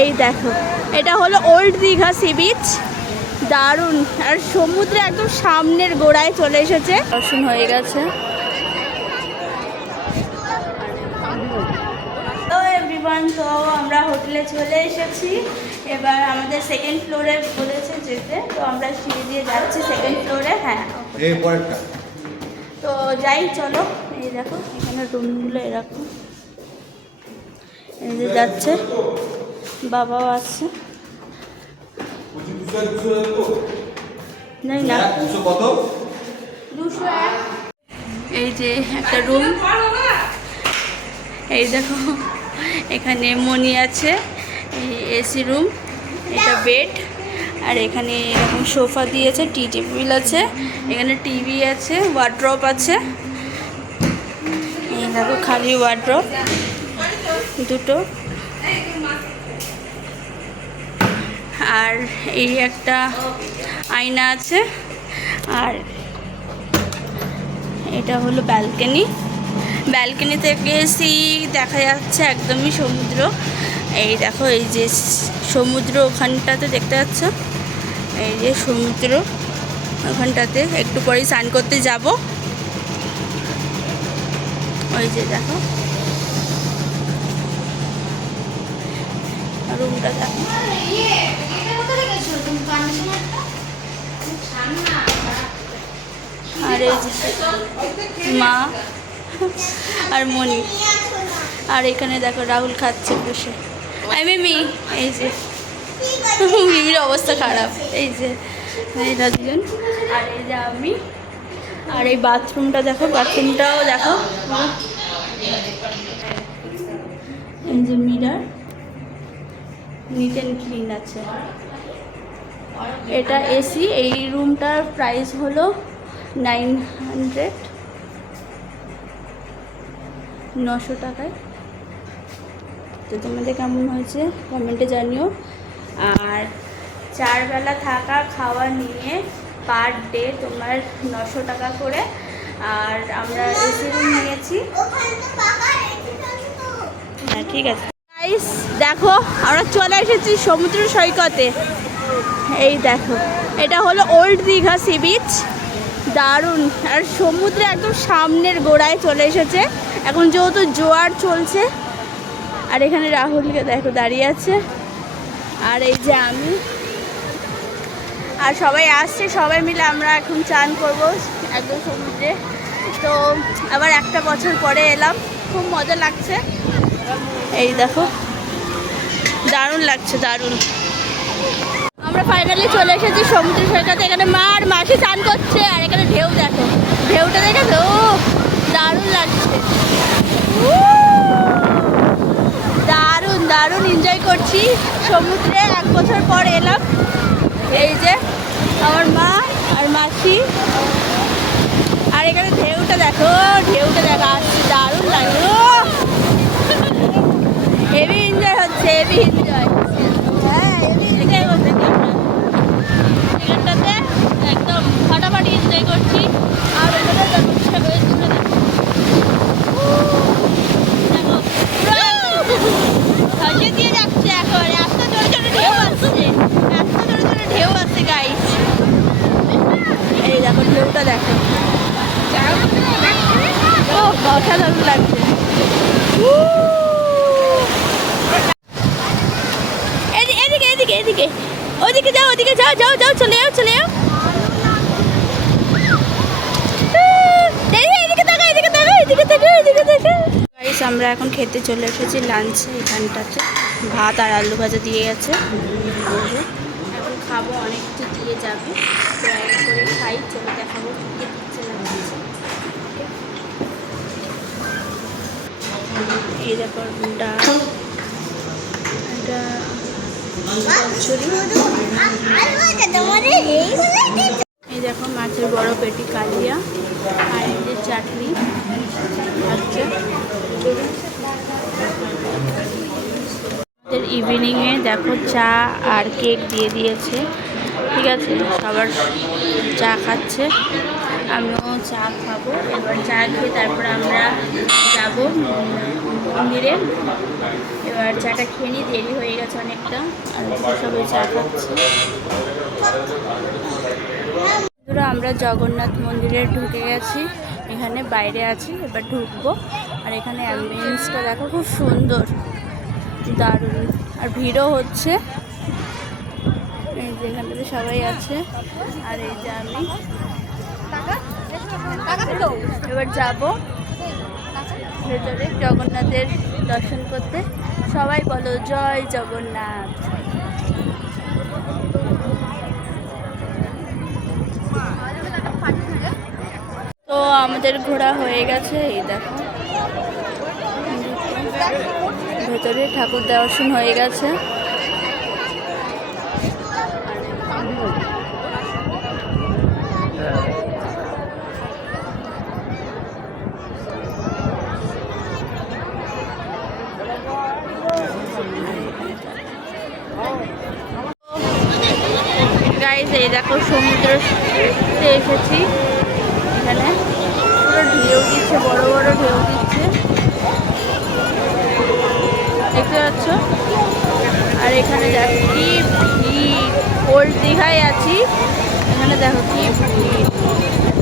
এই দেখো, এটা হলো ওল্ড দীঘা সি বিচ। দারুণ, আর সমুদ্রে একদম সামনের গোড়ায় চলে এসেছে। দর্শন হয়ে গেছে। তো এভরিওয়ান, তো আমরা হোটেলে চলে এসেছি। এবার আমাদের সেকেন্ড ফ্লোরে বলেছে যেতে, তো আমরা সিঁড়ি দিয়ে যাচ্ছি সেকেন্ড ফ্লোরে। হ্যাঁ, তো যাই, চলো। এই দেখো এখানে রুমগুলো এরকম, এই যে যাচ্ছে, বাবাও আছে। নাই না, 201। এই যে একটা রুম, এই দেখো এখানে মনি আছে, এসি রুম, এটা বেড, আর এখানে এরকম সোফা দিয়েছে, টি টেবিল আছে, এখানে টিভি আছে, ওয়ার্ড্রপ আছে। এই দেখো খালি ওয়ার্ড্রপ দুটো, আর এই একটা আয়না আছে, আর এটা হলো ব্যালকনি। ব্যালকনি থেকে এসি দেখা যাচ্ছে একদমই সমুদ্র। এই দেখো, এই যে সমুদ্র ওখানটাতে দেখতে পাচ্ছ, এই যে সমুদ্র ওখানটাতে। একটু পরেই স্নান করতে যাব। ওই যে দেখো রুমটা, দেখো। আর এই যে মা আর মনি, আর এখানে দেখো রাহুল খাচ্ছে বসে। মিমি, এই যে মিমির অবস্থা খারাপ। এই যে এরা দুজন, আর এই যে আমি। আর এই বাথরুমটা দেখো, বাথরুমটাও দেখো, এই যে মিরার, নিট অ্যান্ড ক্লিন আছে। এটা এসি। এই রুমটার প্রাইস হলো 900 টাকায়। তো তোমাদের কেমন হয়েছে কমেন্টে জানিও। আর 4 বেলা থাকা খাওয়া নিয়ে পার ডে তোমার 900 টাকা করে। আর আমরা এসি রুম নিয়েছি। হ্যাঁ, ঠিক আছে গাইস, দেখো আমরা চলে এসেছি সমুদ্র সৈকতে। এই দেখো, এটা হলো ওল্ড দীঘা সি বিচ। দারুণ, আর সমুদ্রে একদম সামনের গোড়ায় চলে এসেছে। এখন যেহেতু জোয়ার চলছে, আর এখানে রাহুলকে দেখো দাঁড়িয়ে আছে, আর এই যে আমি, আর সবাই আসছে, সবাই মিলে আমরা এখন চান করবো একদম সমুদ্রে। তো আবার একটা বছর পরে এলাম, খুব মজা লাগছে। এই দেখো, দারুণ লাগছে, দারুণ। আমরা ফাইনালি চলে এসেছি সমুদ্র সৈকতে। এখানে মা আর মাসি চান করছে, আর এখানে ঢেউ দেখো, ঢেউটা দেখেছো, দারুণ লাগছে। দারুণ দারুণ এনজয় করছি সমুদ্রে, 1 বছর পর এলাম। এই যে আমার মা আর মাসি, আর এখানে ঢেউটা দেখো, ঢেউটা দেখা আসছে, দারুণ লাগে। হেভি এনজয় হচ্ছে, হেভি এনজয়। হ্যাঁ, হেভি এনজয় করছে এখানটাতে, একদম ফাটাফাটি এনজয় করছি। আর ওখানে দেখো, হাসি দিয়ে যাচ্ছে একেবারে, এত জোরে জোরে ঢেউ আসছে, এত জোরে জোরে ঢেউ আসছে গাইস। এই দেখো ঢেউটা দেখো, ও অসাধারণ লাগছে। এদিকে এদিকে এদিকে, ওদিকে যাও, ওদিকে যাও, যাও যাও, চলে যাও, চলে যাও। এদিকে তাকাও, এদিকে তাকাও, এদিকে তাকাও, এদিকে তাকাও। গাইস, আমরা এখন খেতে চলে এসেছি লাঞ্চে। এখানটাতে ভাত আর আলু ভাজা দিয়ে গেছে। এখন খাবো, অনেক কিছু দিয়ে যাবে, তো এক করে খাই। চলে দেখাবো কি দিচ্ছে না দিচ্ছে। এই দেখো ডাল, এটা এই দেখো মাছের বড় পেটি কালিয়া, আর এই যে চাটনি আছে। ইভিনিংয়ে দেখো চা আর কেক দিয়ে দিয়েছে, ঠিক আছে, সবার চা খাচ্ছে। আমিও চা খাবো। এবার চা খেয়ে তারপর আমরা যাব মন্দিরে। এবার চাটা খেয়ে নিই, দেরি হয়ে গেছে অনেকটা। আর সবাই চা খাচ্ছে। আমরা জগন্নাথ মন্দিরে ঢুকে গেছি, এখানে বাইরে আছি, এবার ঢুকবো। আর এখানে অ্যাম্বিয়েন্সটা দেখো, খুব সুন্দর, দারুণ। আর ভিড়ও হচ্ছে, এই যে এখানটাতে সবাই আছে। আর এই যে আমি এবার যাব ভেতরে জগন্নাথের দর্শন করতে। সবাই বলো জয় জগন্নাথ। তো আমাদের ঘোরা হয়ে গেছে, এই দেখো ভেতরে ঠাকুর দর্শন হয়ে গেছে। গাইস এই দেখো সমুদ্রে এসেছি, এখানে পুরো ঢেউ দিচ্ছে, বড় বড় ঢেউ দিচ্ছে, দেখতে পাচ্ছ। আর এখানে দেখো কি ভিড়, ওল্ড দীঘায় আছি, এখানে দেখো কি ভিড়,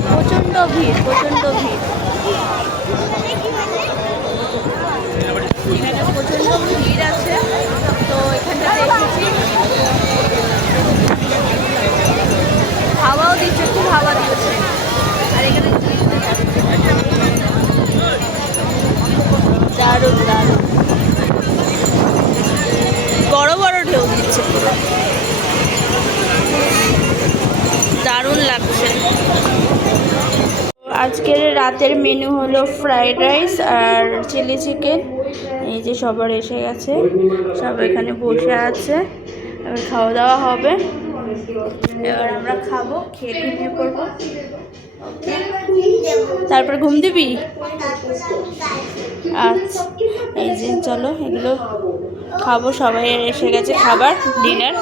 প্রচণ্ড ভিড়, প্রচণ্ড ভিড়, এখানে প্রচণ্ড ভিড় আছে। তো এখানটাতে এসেছি, হাওয়াও দিচ্ছে, খুব হাওয়া দিচ্ছে। আর এখানে দারুণ দারুণ, বড় বড় ঢেউ দিচ্ছে, দারুণ লাগছে। আজকের রাতের মেনু হলো ফ্রাইড রাইস আর চিলি চিকেন। এই যে সবার এসে গেছে, সব এখানে বসে আছে, এবার খাওয়া দাওয়া হবে। এবার আমরা খাবো, খেয়ে ঘুমিয়ে পড়বো। তারপর ঘুম দিবি? আচ্ছা, এই যে চলো এগুলো খাবো, সবাই এসে গেছে খাবার, ডিনার।